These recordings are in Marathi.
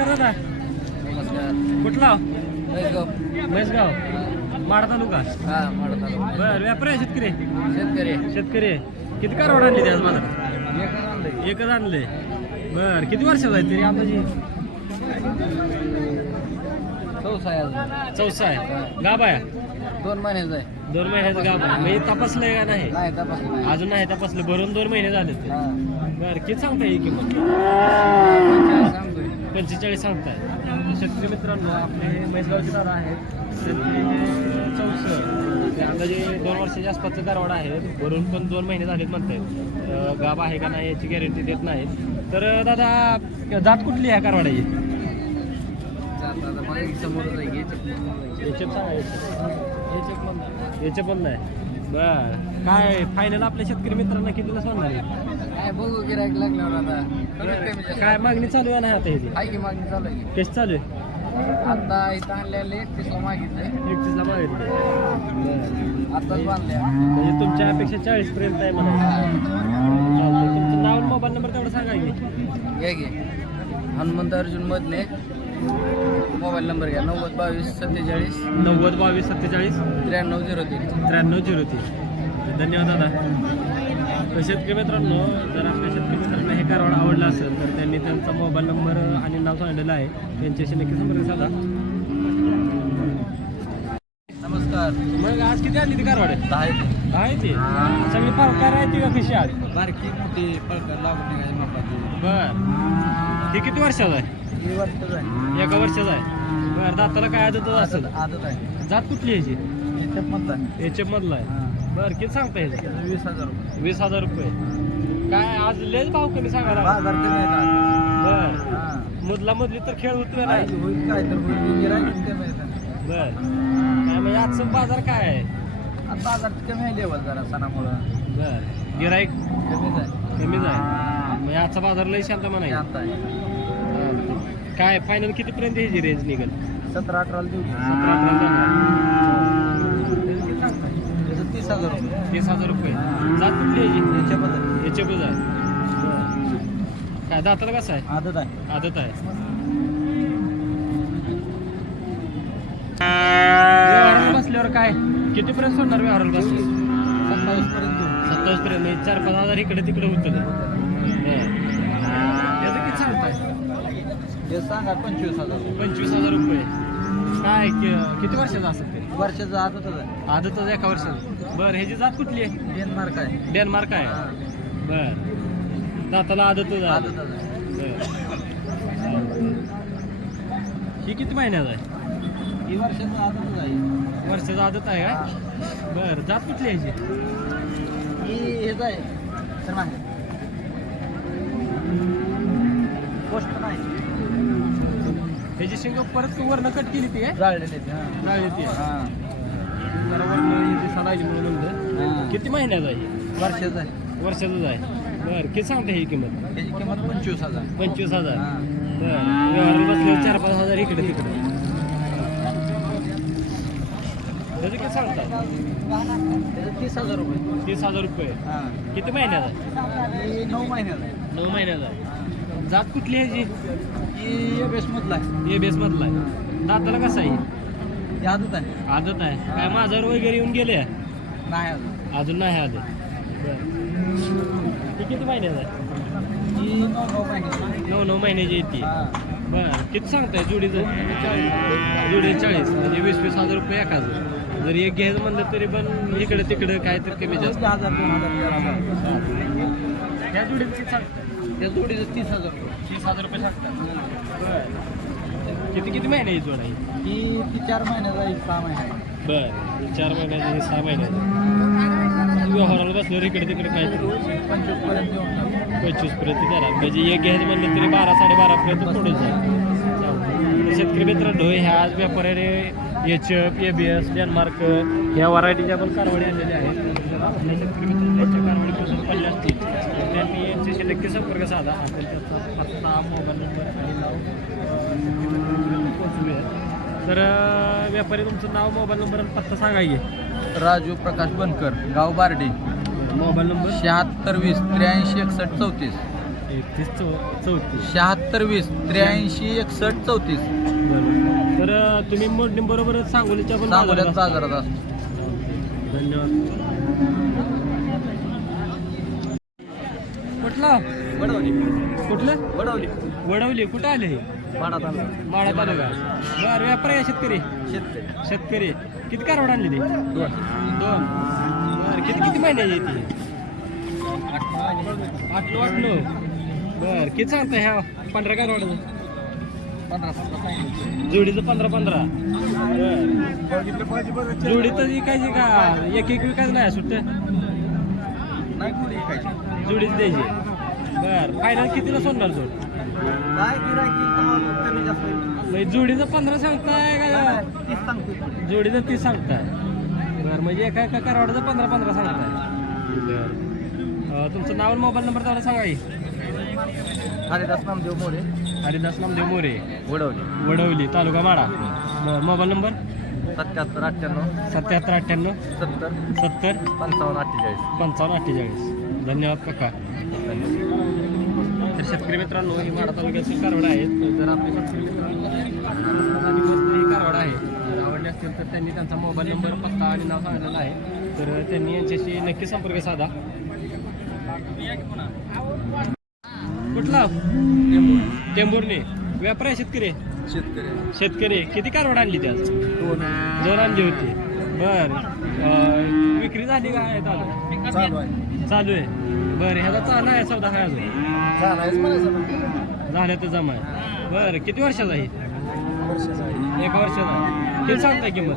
नमस्कार दादा नमस्कार कुठला म्हैसगाव माडा तालुका? हा माडा तालुका. बर व्यापारी आहे शेतकरी? शेतकरी. शेतकरी आहे. किती कारवड आणली आज माझा एकच आणले बर किती वर्षाचा आहे तरी अंदाजे? चौसा आहे आहे. गाब आहे? दोन महिन्याचा आहे. दोन महिन्याचं गाब आहे. म्हणजे तपासलंय का नाही. अजून नाही तपासलं. भरून दोन महिने झाले ते. हा. बर किती सांगताय ही किंमत? सांगतोय. पंचेचाळीस सांगताय. शेतकरी मित्रांनो आपले म्हैसगावचे दादा आहेत. शेतकरी अंदाजे दोन वर्षाच्या आसपासचं कारवाड आहे. भरून पण दोन महिने झालेत म्हणतायत. गाभ आहे का नाही याची गॅरंटी देत नाहीत. तर दादा जात कुठली आहे कारवाड्याची? जात आता बघा की समोरच आहे. की याचे सांगा याचे पण नाही. बर. काय फायनल आपल्या शेतकरी मित्रांना कितीला सांगणार आहे? काय बघू गिरायक लागल्यावर आता. कमीत कमी जास्त. काय मागणी चालू आहे ना आता ह्याची? आहे की मागणी चालू आहे की. कशी चालू आहे? आता इथं आणलेले एकतीसला मागितलंय. एकतीसला मागितली बरं. आताच बांधल्या. म्हणजे तुमच्या अपेक्षा चाळीस पर्यंत आहे म्हणा. चालतंय. तुमचं नाव मोबाईल नंबर तेवढं सांगा की. घे घे. हनुमंत अर्जुन मधने. मोबाईल नंबर घ्या. नव्वद बावीस सत्तेचाळीस नव्वद बावीस सत्तेचाळीस त्र्याण्णव झिरो तीन. त्र्याण्णव झिरो तीन. धन्यवाद दादा. शेतकरी मित्रांनो जर आपल्या शेतकरी मित्रांना हे कारवाड आवडलं असेल तर त्यांनी त्यांचा मोबाईल नंबर आणि नाव सांगितलेलं आहे. त्यांच्याशी नक्की संपर्क साधा. नमस्कार. मग आज किती आणली ती कारवाड? दहा येते. सगळी पारकार आहे ती का कशी आज? बारकी मोठी पळकर लागून निघायची बर. हे. किती वर्षाचा आहे? ही वर्षच आहे. एका वर्षाचा आहे. बर दाताला काय असेल? आदत आहे. जात कुठली याची? याच्यात म्हणतात एच मधला आहे. बर किती सांगता येईल वीस हजार रुपये. वीस हजार रुपये. काय आज लेच भाव कमी सांगायला बाजार कमी येतात बर. हा. मधला मधली तर खेळ होतोय नाही होईल काय तर होईल. गिरायक कमी येतात बर. काय म्हणजे आजचं बाजार काय आहे? आता बाजार कमी आहे लेवल जरा सणामुळं. बर. गिराईक कमीच आहे. कमीच आहे. म्हणजे आजचा बाजार लय शांत म्हणाय शांत आहे. काय फायनल कितीपर्यंत ह्याची रेंज निघेल? सतरा अठराला देऊ. सतरा अठरा जाणार. तीस हजार रुपये. तीस हजार रुपये. जात कुठली ह्याची याच्याबद्दल याचे पण आहे काय दाताला कसं आहे? आदत आहे. आदत आहे. व्यवहाराला बसल्यावर काय? कितीपर्यंत सोडणार व्यवहाराला बसले सत्तावीस पर्यंत सत्तावीस पर्यंत चार पाच हजार इकडे तिकडे होतं त्याचं किती सांगताय हे सांगा पंचवीस हजार रुपये. पंचवीस हजार रुपये. काय कि- किती वर्षाचं असं ते? वर्षाचं आदतच आहे. आदतच एका वर्षाचं. बरं ह्याची जात कुठली आहे? डेन्मार्क आहे. डेन्मार्क आहे. हा. बर. दाताला आदतच आहे. आहे. बरं. ही किती महिन्यात आहे? ही वर्षाचं आदतच आहे. वर्षाचं आदत आहे का? बरं जात कुठली आहे ह्याची? ही हेच आहे. तर मागे. गोष्ट नाही. ह्याची शिंग परत वरनं कट केली ती जाळलेले ते, हा. जाळली ती आहे. हा. जरा वरनं हे दिसायला लागली म्हणून म्हणलं हा. किती महिन्यात आहे? वर्षाचं आहे वर्षाचंच आहे बरं किती सांगते ही किंमत त्याची किंमत पंचवीस हजार पंचवीस हजार हा. बरं चार पाच हजार इकडे तिकडे त्याचं किती सांगता त्याचं तीस हजार रुपये तीस हजार रुपये हा. किती महिन्यात आहे नऊ महिन्याला आहे नऊ महिन्यात आहे जात कुठली आहे जी? बेसमधला आहे. ए बेस मधला आहे. दाताला कसं आहे? आदत आहे. आदत आहे. काय माझ्यावर वगैरे येऊन गेले? नाही अजून अजून नाही आले बरं. ती किती महिन्यात आहे? नऊ नऊ महिने नऊ नऊ महिन्याची येते हा. बरं. किती सांगताय जोडीचं? जोडी चाळीस. म्हणजे वीस वीस हजार रुपये एक हजार जर एक घ्यायचं म्हणलं तरी पण इकडे तिकडे काय तर कमी जास्त. त्या जोडीचं किती सांगताय? त्या जोडीचं तीस हजार रुपये. तीस हजार रुपये सांगतात. किती किती महिन्याची जोड आहे? ही ती चार महिन्याचा ही सहा महिन्याचा बरं. चार महिन्याची हे सहा महिन्याची व्यवहाराला बसल्यावर इकडे तिकडे काय पंचवीसपर्यंत देऊन टाकू. पंचवीसपर्यंत करा. म्हणजे एक घ्यायचं म्हणलं तरी बारा साडेबारा पर्यंत पुढे जाईल. शेतकरी मित्रांनो ह्या आज व्यापाऱ्याने H F A B S Denmark ह्या व्हरायटीच्या पण कारवाडी आलेल्या आहेत. शेतकरी मित्रांच्या कारवाडीपासून पडले असतील नक्की संपर्क साधा आपण त्याचा पत्ता मोबाईल नंबर आणि नाव अं, पोहोचूया तर व्यापारी तुमचं नाव मोबाईल नंबर आणि पत्ता सांगा की. राजू प्रकाश बनकर गाव बारडे. Mobile number? शहात्तर वीस त्र्याऐंशी एकसष्ट चौतीस. एकतीस चौ चौतीस. शहात्तर वीस त्र्याऐंशी एकसष्ट चौतीस. बरोबर. तर तुम्ही मोडणी बरोबरच सांगोलीच्या पण बाजारात असता. बाजारात असतो. धन्यवाद. कुठला? कुठलं? वडवली. वडवली. कुठं आले माडा तालुका. माडा तालुका. बरं व्यापारी आहे शेतकरी? शेतकरी. शेतकरी. किती कारवड आणली ती दोन. दोन. बरं किती किती महिन्याची आहे ती आठ आठ नऊ बरं किती सांगता ह्या पंधरा कारवडाचं जोडीचं पंधरा पंधरा. बरं. जोडीचं विकायची का? एक एक विकायचं नाही सुट्ट? जोडीच द्यायची. बर. फायनल कितीला सोडणार जोड? काय गिरायकी कमी जास्त म्हणजे जोडीचं पंधरा सांगताय का? तीस सांगतो जोडीचं तीस सांगताय. बरं म्हणजे एका एका कारवाडाचं पंधरा पंधरा सांगताय. बरं. तुमचं नाव आणि मोबाईल नंबर तेवढा सांगा की. हरिदास नामदेव मोरे. हरिदास नामदेव मोरे. वडवली. वडवली तालुका माडा. बरं मोबाईल नंबर? सत्याहत्तर अठ्ठ्याण्णव. सत्याहत्तर अठ्ठ्याण्णव. सत्तर. सत्तर. पंचावन्न अठ्ठेचाळीस. पंचावन्न अठ्ठेचाळीस. धन्यवाद काका. तर शेतकरी मित्रांनो ही माडा तालुक्यातील कारवड आहेत जर आपले शेतकरी मित्रांनो ही कारवड आहे जर आवडली असतील तर त्यांनी त्यांचा मोबाईल नंबर पत्ता आणि नाव सांगितलेलं आहे. तर त्यांनी यांच्याशी नक्की संपर्क साधा. कुठला? टेंभुर्णी. व्यापारी आहे शेतकरी? शेतकरी. शेतकरी. किती कारवड आणली त्यात? दोन. दोन आणली होती. बर. विक्री झाली का? चालू आहे. चालू आहे. बरं ह्याचा चालू आहे सौदा आहे अजून. झालायच म्हणायचं झालं तर जमा आहे. बरं किती वर्षाचा आहे? एका वर्षाचा किती सांगताय किंमत?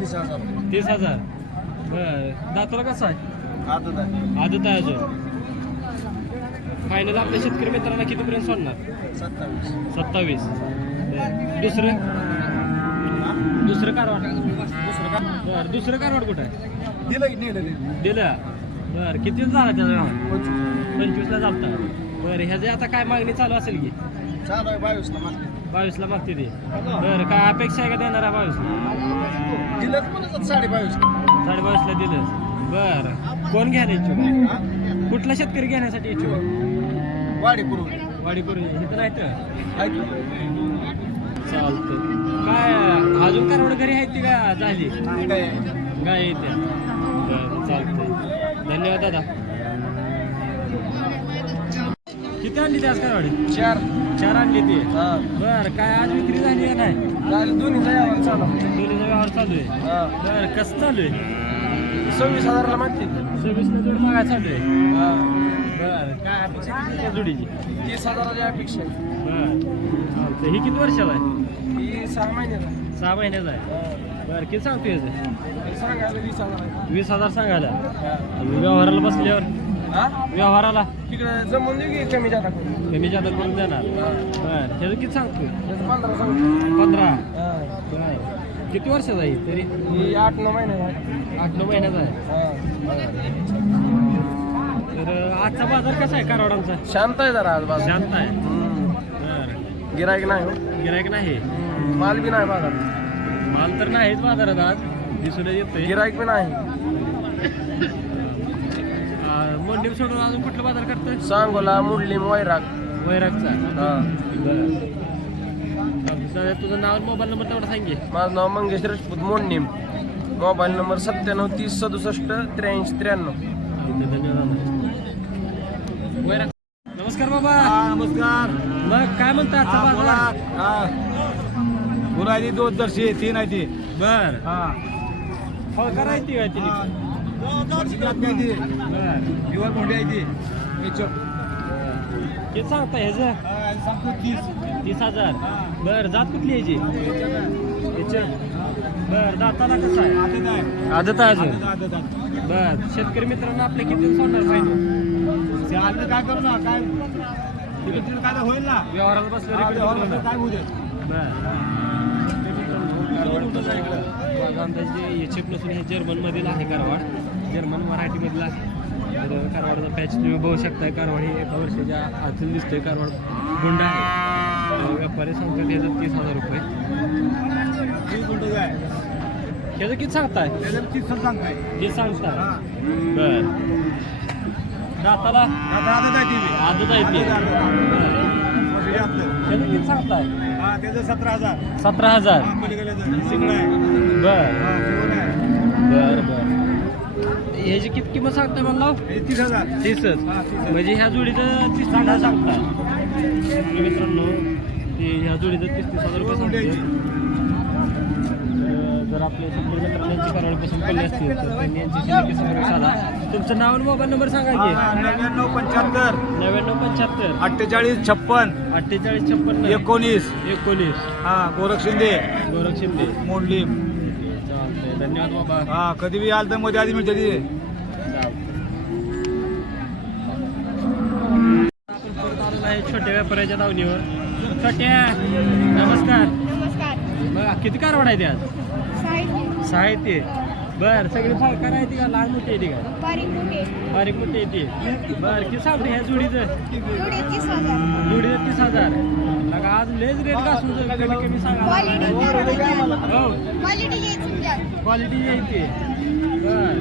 तीस हजार. तीस हजार. बरं दाताला कसं आहे? आता आहे. आदत आहे अजून. फायनल आपल्या शेतकरी मित्रांना कितीपर्यंत सोडणार? सत्तावीस. सत्तावीस. बरं. दुसरं? दुसरं कारवाड दुसरं बरं दुसरं कारवाड कुठं आहे? दिलं की नेलं. दिलं. बरं किती झाला त्याचा? पंचवीस. पंचवीसला चालता बरं ह्याची आता काय मागणी चालू असेल की? चालू आहे बावीसला मागते बावीसला मागते ते. बरं काय अपेक्षा आहे का देणार आहे बावीसला दिलं म्हणत साडे बावीस साडे बावीसला दिलं बरं. कोण घ्यायला इच्छुक आहे? कुठला शेतकरी घेण्यासाठी इच्छुक आहे? वाडी पुरवली वाडी करून इथं नाही तर? चालतं काय अजून कारवड घरी आहेत ती का झाली? काय येते बरं चालतंय. धन्यवाद दादा. किती आणली ती आज कारवाडी चार. चार आणली ती? हा. बरं काय आज विक्री झाली का नाही? झालं दोन्ही जायवर चालू दोन्हीचा व्यवहार चालू आहे? हा. बरं कसं चालू आहे? सव्वीस हजारला मागते सव्वीसला जोड मागा चालू आहे? हा. बरं काय अपेक्षा किती आहे जोडीची? तीस हजाराची अपेक्षा आहे. बरं. चालतंय. ही किती वर्षाला आहे? ही सहा महिन्याला सहा महिन्याचा आहे. बरं किती सांगतो याचं? सांगायला वीस हजार आहे. वीस हजार सांगायला. हा. आणि व्यवहाराला बसल्यावर? व्यवहाराला. तिकडे जमून दे की कमी करून. कमी जादा करून देणार. बरं. ह्याचं किती सांगतो पंधरा सांगतो पंधरा. बरं. किती वर्षाचा आहे तरी? ही आठ नऊ आहे. आठ नऊ महिन्याचा आहे हा. तर आजचा बाजार कसा आहे कारवाडांचा शांत आहे जरा आज बाजार. शांत आहे. हम्म. बरं. गिराईक नाही हो. गिरायक नाही. माल बी नाही बाजार माल तर नाहीच बाजारात आज. दिसून येतोय. गिराईक बी नाही. मंडी सोडून अजून कुठला बाजार करतोय? सांगोला मुरली वैराग वैरागचा हा. तुझं नाव आणि मोबाईल नंबर तेवढा सांगे माझं नाव मंगेश राजपूत मोडणीम मोबाईल नंबर सत्त्याण्णव तीस सदुसष्ट त्र्याऐंशी त्र्याण्णव. वैराग नमस्कार बाबा. नमस्कार. मग काय म्हणता आजचा बाजार? पुरायची दोन दर्शी तीन आहे ती बर. हा. फळ करायची काय तिने बर युवा मोठी आहे ती किती सांगता ह्याचं? सांगतो तीस तीस हजार. बर जात कुठली याची याच्या बर दाताला कसं आहे? आदत आहे आदत आहे अजून. आदत आहे बर शेतकरी मित्रांनो आपले किती सोडणार फायनल ते आदत काय करू ना काय तिकडे काय होईल ना. व्यवहाराला बसलं हा, repeat व्यवहार कसं काय होऊ दे. माझा अंदाज एचएफ नसून हे जर्मनमधील आहे कारवाड. जर्मन मराठीमधला आहे. तर कारवाडचा पॅच तुम्ही बघू शकताय. कारवाड हे एका वर्षाच्या आतून दिसतोय. कारवाड गुंड आहे. व्यापारी सांगतात याचं तीस हजार रुपये. त्याचं किती सांगताय? जे सांगताय? हा. बर. दाताला. आजच आहे ते. आपलं. किती सांगताय? हा त्याचं सतरा हजार. सतरा हजार. हा, पलीकडे सिंगड आहे. बर. हा आहे. बर बर. ह्याची किती किंमत सांगताय म्हणला? हे तीस हजार. तीसच. हा. म्हणजे ह्या जोडीचं तीस हजार सांगताय. मित्रांनो ते ह्या जोडीचं तीस तीस हजार रुपये सांगते जर आपल्या शेतकरी मित्रांनी यांची कारवाई पसंत पडली असतील तर त्यांनी यांची शिल्लक संपर्क साधा. तुमचं नाव आणि मोबाईल नंबर सांगा की. नव्याण्णव पंच्याहत्तर. नव्याण्णव पंच्याहत्तर. अठ्ठेचाळीस छप्पन. अठ्ठेचाळीस छप्पन्न एकोणीस. एकोणीस. हा गोरख शिंदे. गोरख शिंदे. मोडली. चालतंय. धन्यवाद बाबा. हा कधी बी आलं तर मध्ये आधी मिळते ती आपण परत आलेलो आहे छोट्या व्यापाऱ्याच्या दावणीवर छोट्या. नमस्कार. नमस्कार. बघा किती कारवाड आहे आज? साहित्य साहित्य बर सगळी फाळकार आहे ती का? लहान मोठी आहे ती का? बारीक मोठे बारीक मोठी आहे ती. बर किती सांगते ह्या जोडीचं? जोडीचं तीस हजार. बघा आज लेच रेट घासून जर कमी कमी सांगा. क्वालिटी हो क्वालिटी घ्यायची तुमच्या क्वालिटी यायची बर.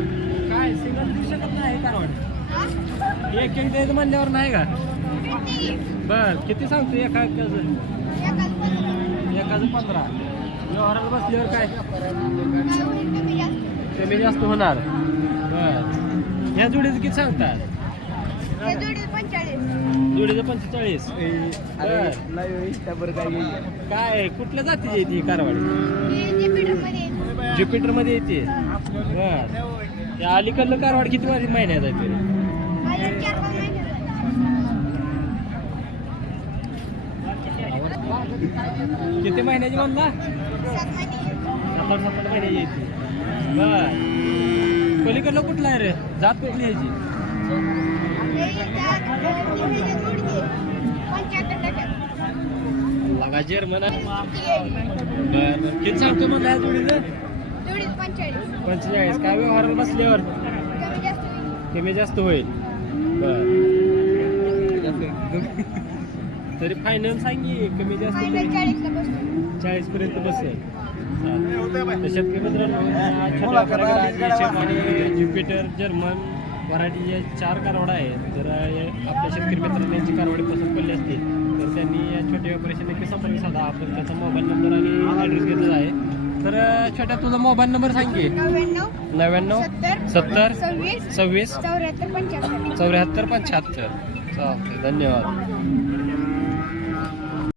काय सिंगल देऊ शकत नाही कारवाड एक एक द्यायचं म्हणल्यावर नाही का? बर किती सांगतो एका एकाचं एकाचं पंधरा. व्यवहाराला बसल्यावर काय? कमी जास्त होणार. बर. ह्या जोडीचं किती सांगतात? जोडीचं पंचेचाळीस. काय कुठल्या जातीची आहे ती कारवाडी ज्युपिटरमध्ये येते बर. या अलीकडलं कारवाड किती महिन्यात आहे तरी किती महिन्याची म्हणला? सात आठ सात आठ महिन्याची येते बर. पलीकडलं कुठलं आहे रे? जात कुठली यायची? जर्मन आहे. बर बर. किती सांगतो जोडीचं पंचेचाळीस. काय व्यवहाराला बसल्यावर? कमी जास्त होईल. बर. तरी फायनल सांगी कमी जास्त तरी चाळीस पर्यंत बसेल. तर शेतकरी मित्रांनो ज्युपिटर जर्मन वराठी या चार कारवाड आहेत. तर आपल्या शेतकरी मित्रांनी यांची कारवाडी पसंत पडली असतील तर त्यांनी या छोट्या व्यापाऱ्याशी नक्की संपर्क साधा. आपण त्याचा मोबाईल नंबर आणि ॲड्रेस घेतलेला आहे. तर छोट्या तुझा मोबाईल नंबर सांग की. नव्याण्णव सत्तर सव्वीस सव्वीस चौऱ्याहत्तर पंच्याहत्तर. चौऱ्याहत्तर पंच्याहत्तर. चालते धन्यवाद.